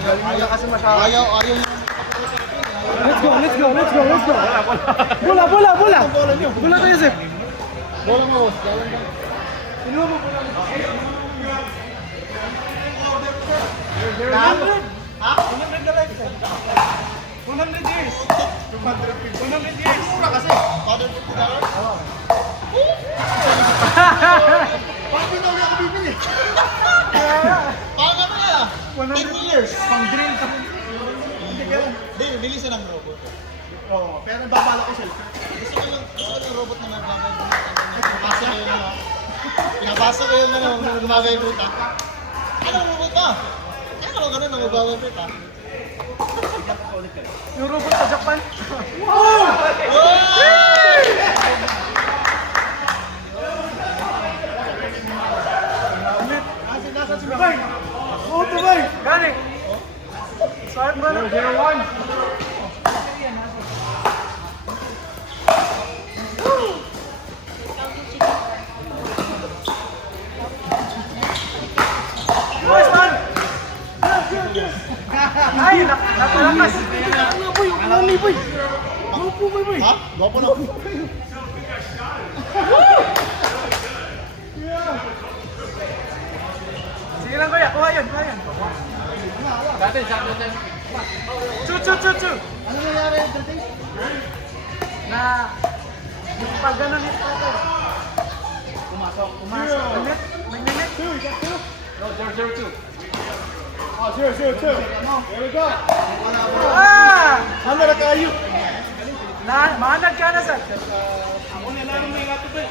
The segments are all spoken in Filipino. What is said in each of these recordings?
Ayaw kasi masyado. Ayaw yung... Let's go. Bola. Bola tayo, Sep. Bola mo, boss. Inuha mo bola. 100. Ha? 100 na like. 100 years. 100 years. Mura kasi. Father $50? Oo. Bakit hindi ako bibili? Paano ka na? 10 years. Pang drill ka. Hindi, bibili siya ng robot. Oo, pero babala ko sila. Gusto ko ng robot na magbabay buta. Pinapasa ko yung gumagay buta. Anong robot ba? Kaya ka ganun na magbabay buta. Yung robot sa Japan. Nasa si Bay. Oo, Bay. Gani. Start mo na. 0-1. Ay, napalakas. Ano boy? Guwapo boy. Ha? Gwapo na. Sige lang kuya, kuha yun. Dati, Chu. Ano nangyari dati? Na, pag ganun ito tayo. Pumasok. May minute. No, 0-2. Oh, 0-2. There we go. Ano na kayo? Mahanag ka na, sir. Ako na lang may gato ba?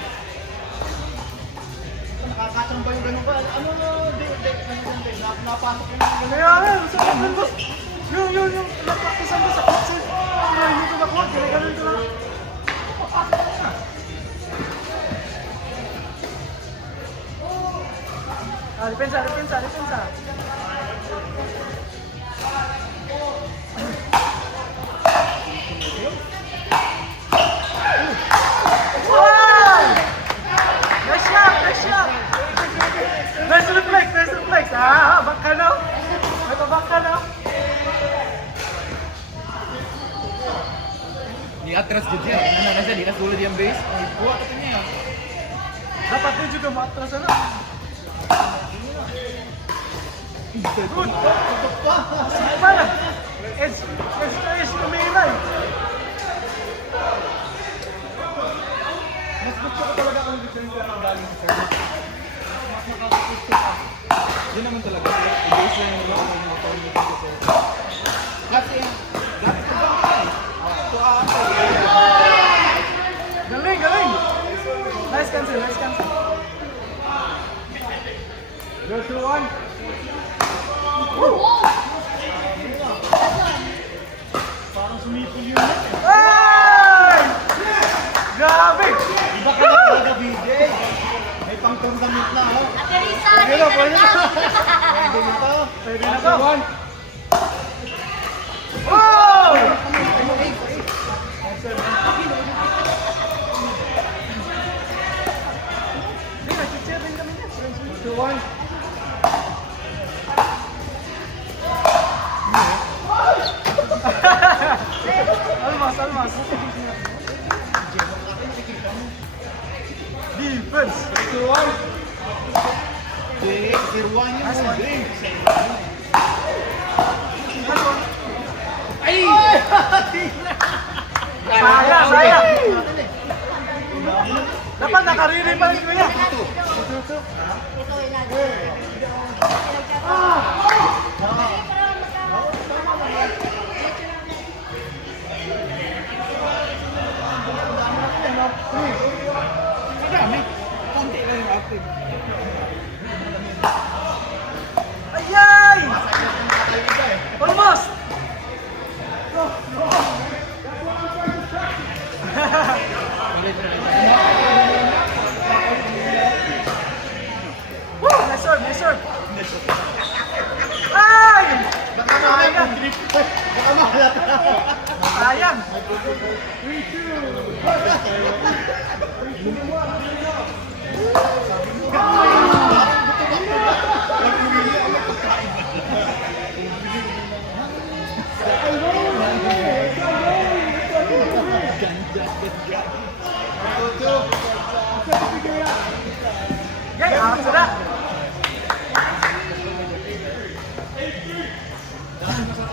Nakakatang ba yung ganun ba? Ano napasok yung Kaya nga, sa ganun boss. Yung napaktisan mo sa court, sir. Yung ito na court, ganun ito lang. Depensa. Nice reflex. Baka na. Baka na. Di atras dyan siya. Ano kasi, di nasulod yung base. Ay, buwa ka niya. Dapat din juga matras na. Good. Para. It's lumilay. Mas gusto ko talaga kung gusto nyo ng galing sa service. Mas makakapusto ka. Yun naman talaga. I-base na yung mga mga pang-gusto ko. Kasi dati ko ba ka eh. So, Galing. Nice cancel. Go to 1. Parang sumipol yun eh. Ay! Grabe! Iba ka na talaga, BJ. May pang-tournament na, ha? Aterisa, Pwede na. Pwede na to. Oh! Hindi, nag-cheer din kami niya. 2-1. Almas. Defense. 2-1. 0-1 yun. Nice one. Ay! Sayang. Dapat nakariri pa rin ko niya. Madami. Konti lang yung active. Ayay! Almost! Woo! Nice serve!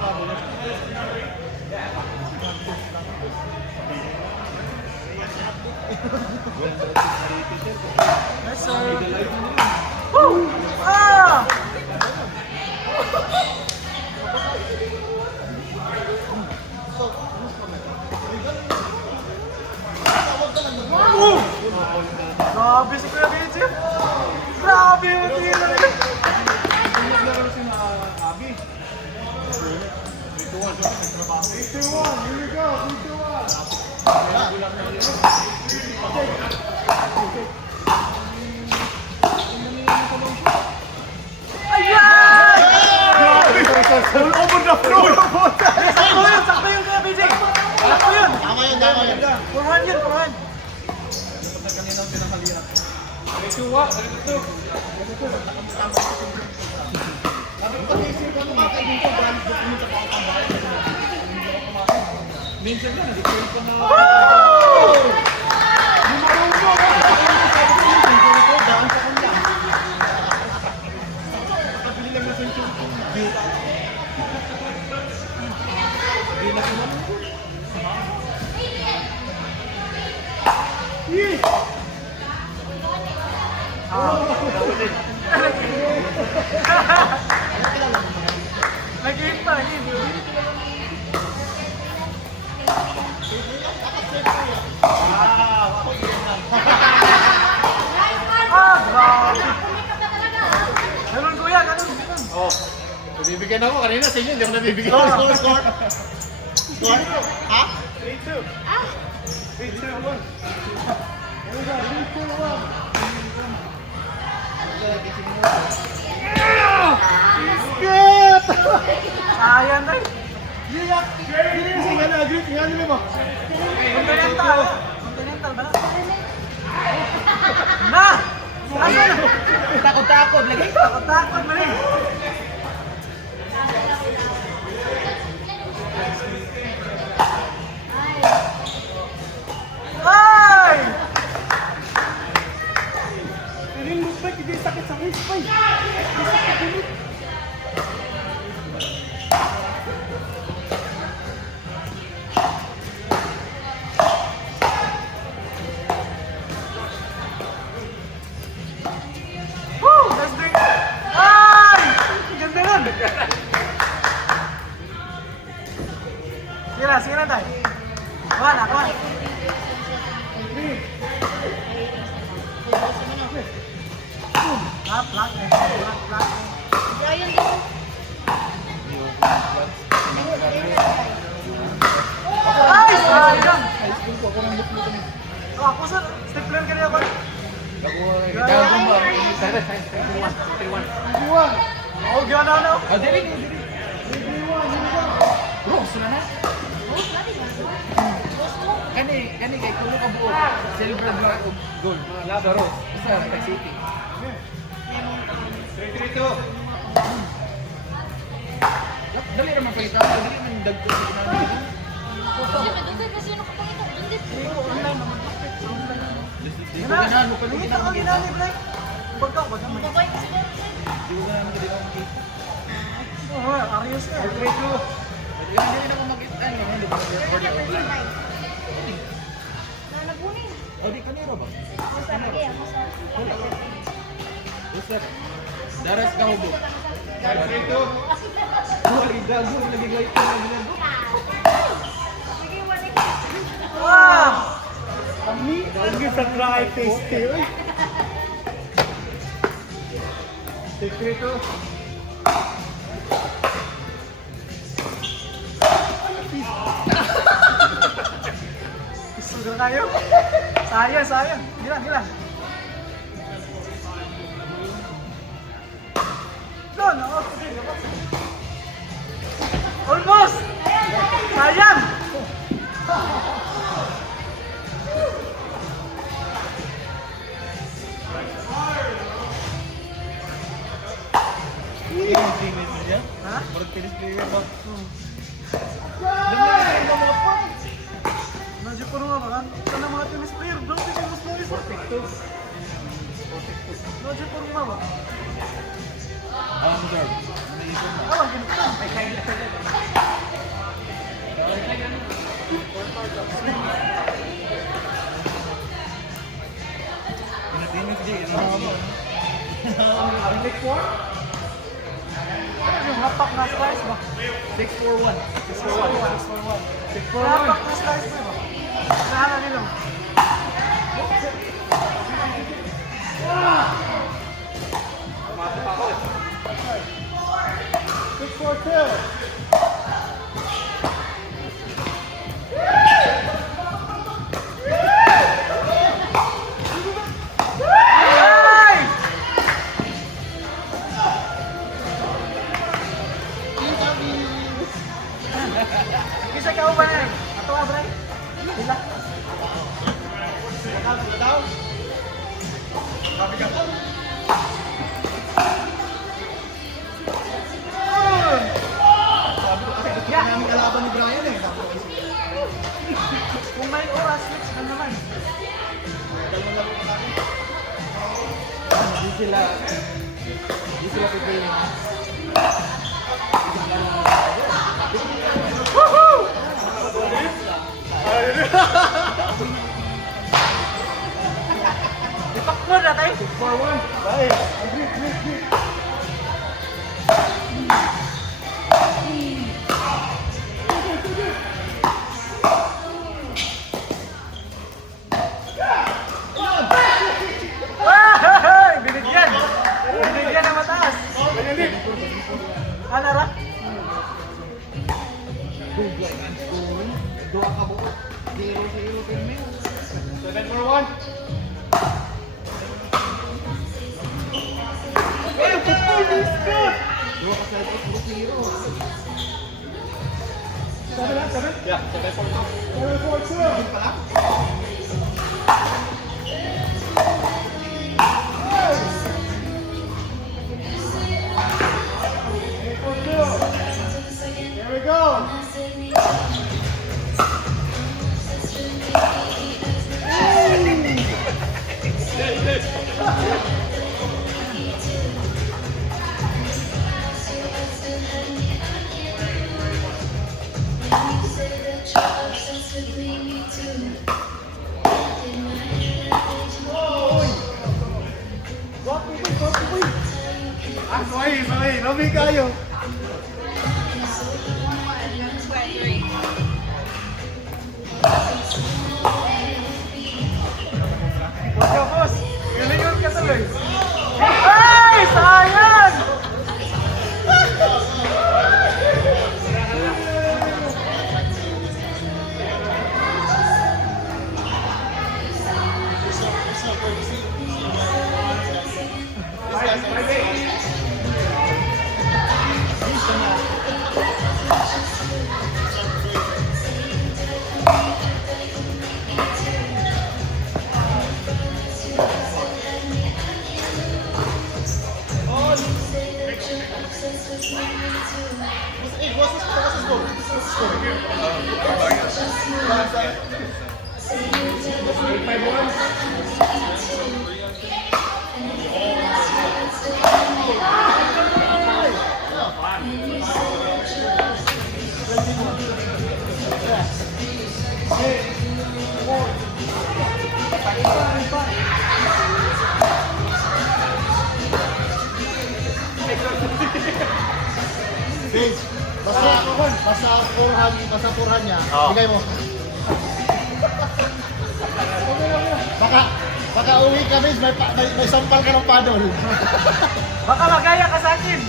Yes, sir. Woo! Ah! Woo! Grabe si Kuya BJ. Grabe yung tira nila. Naglaro si Abi. 3-2-1, nagtrabaho. 3-2-1, here we go, 3-2-1. Ayan! All over the floor! Sakto yun Kuya BJ. Sakto yun. Tama yun. Purahan yun, purahan. Dapat na kanina ang pinakalira. 3-2-1, 3-2. Minsan na, nag-fail pa na. Nag-game pa, grabe. Ganun kuya, ganun. Oh. Nabibigyan ako kanina sa inyo, hindi ako nabibigyan. Score. Ha? 3-2. 3-2-1. Sayang na. Continental. Continental ba? Na! Ano na? Takot-takot lagi. Takot mo rin. Ay! Piling mo ba? Hindi sakit sa wrist pa. Woo! That's the... Ay! Ganda nun! Sige na tayo. One. Plak. Ay! Sayang! Ako sir, stapler ka niya ba? Oh, gana na. Rose na na. Kani kay kulo ka buo. Silver black o gold. Mga laba rose. Isa kay City. 3-3-2. Dali ra mapalitan, dali man dagko sa ginamit. Di ko ganahan mo pa nung Ginamit. ginamit. Pagka mo. Di ko ganahan mo ka makita. Oh, Arius ka. 3-2. Hindi na ako makita. Hindi ba? Oh, di kanira ba? Usap. Daras ka hubo. 5-3-2. Lagi gago, lagi gayet na ginagawa. Wow! Lagi sa dry tasty. 6-3-2. Sudah kayo. Sayang. Hilang. Doon, ako. Almost! Sayang! Ha? Medyo puro nga ba? Ito na mga tennis player. Bro, ito yung mas player. Medyo puro nga ba? Ano daw? Awan, ganito. Big 4? Ano yung hapak na slice ba? 641. 641. 641. Hapak na slice ba? Nahala nila. Mati pa ako eh. 642. Ay! Isa ka ba na? Ato abray. Hila. Daw. Sabi ka po. Sabi ko kasi gusto namin kalaban ni Brian eh. Sabi ko kasi. Kung may oras, next na naman. Dalawang laro na namin. Hindi sila pipili. Woohoo! Ipaklo na tayo. 641. Ay, agree. Ay! Binigyan! Binigyan na mataas. Ano ra? Dua ka buo. 0-0 pirmi. 741. Dua ka sa ito, 0-0. Yeah, 742. Here we go. Ah, sorry. Robi kayo. Huwag ka, boss. Galingon ka tuloy. Ay! Sayang! Vince, basta kurhan niya, bigay mo. Baka uwi ka, Vince, may sampal ka ng paddle. Baka magaya ka sa akin.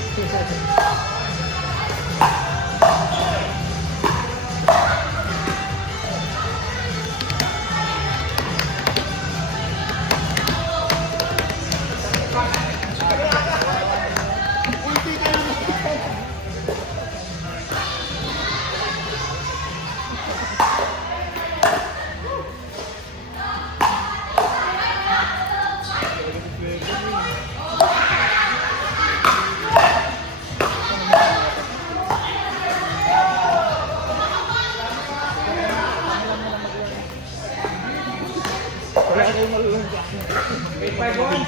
Wala kayong malulong sa akin. 851.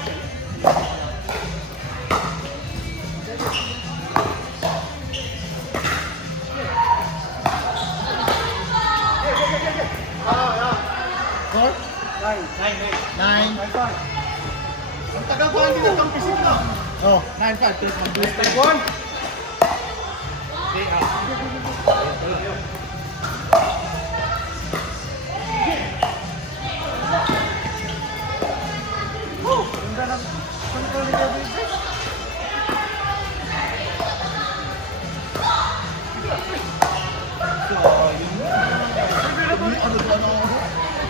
Score? 9. Ang tagal pa hindi nagkampisin na. Oh. 9-5, please, man. Booster. One. Okay, Ganda ng control ni David.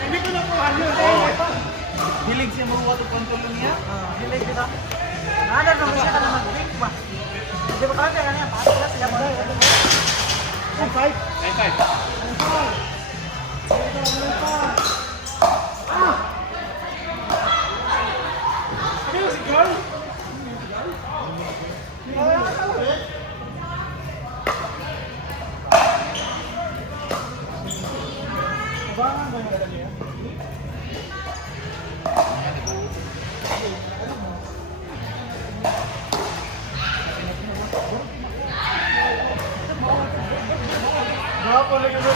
Hindi ko na po ano. Hilig siya maruwa to control niya. Hilig kita. Nada naman siya ka na mag-break ba? Hindi ba kaya kaya pasok na siya ba? 9-5. Ano si girl? Abangan ba yung dala niya? Berapa lagi tu?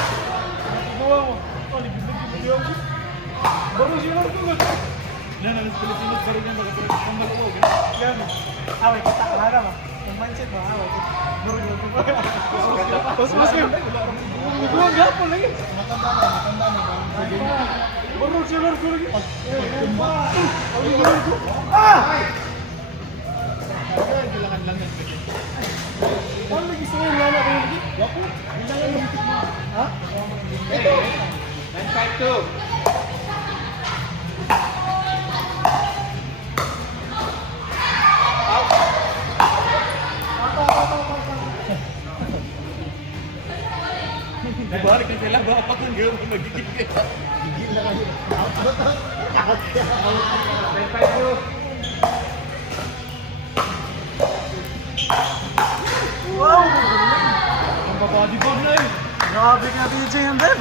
Dua mo. Oh, ligid yun. Baru siya lang tulad. Yan, ang Pilipino, baru niya magkakambal ko. Yan. Away kita kalaga ba? Yung mindset mo, away kita. Baru yun. Mas yun. Dua gapon lagi. Matanda na. Baru siya lang tulad. Ah! Kailangan lang ng Ano lagi sa ngayon lala kayo lagi? Wapo? Hindi lang yung hitik mo. Ha? 9-5-2. Balik na sila, baka pa kung gano'n magiging. Gigil na kayo. 9-5-2. Wow! Ang babadi ko na eh. Grabe nga DJ yan, Beb.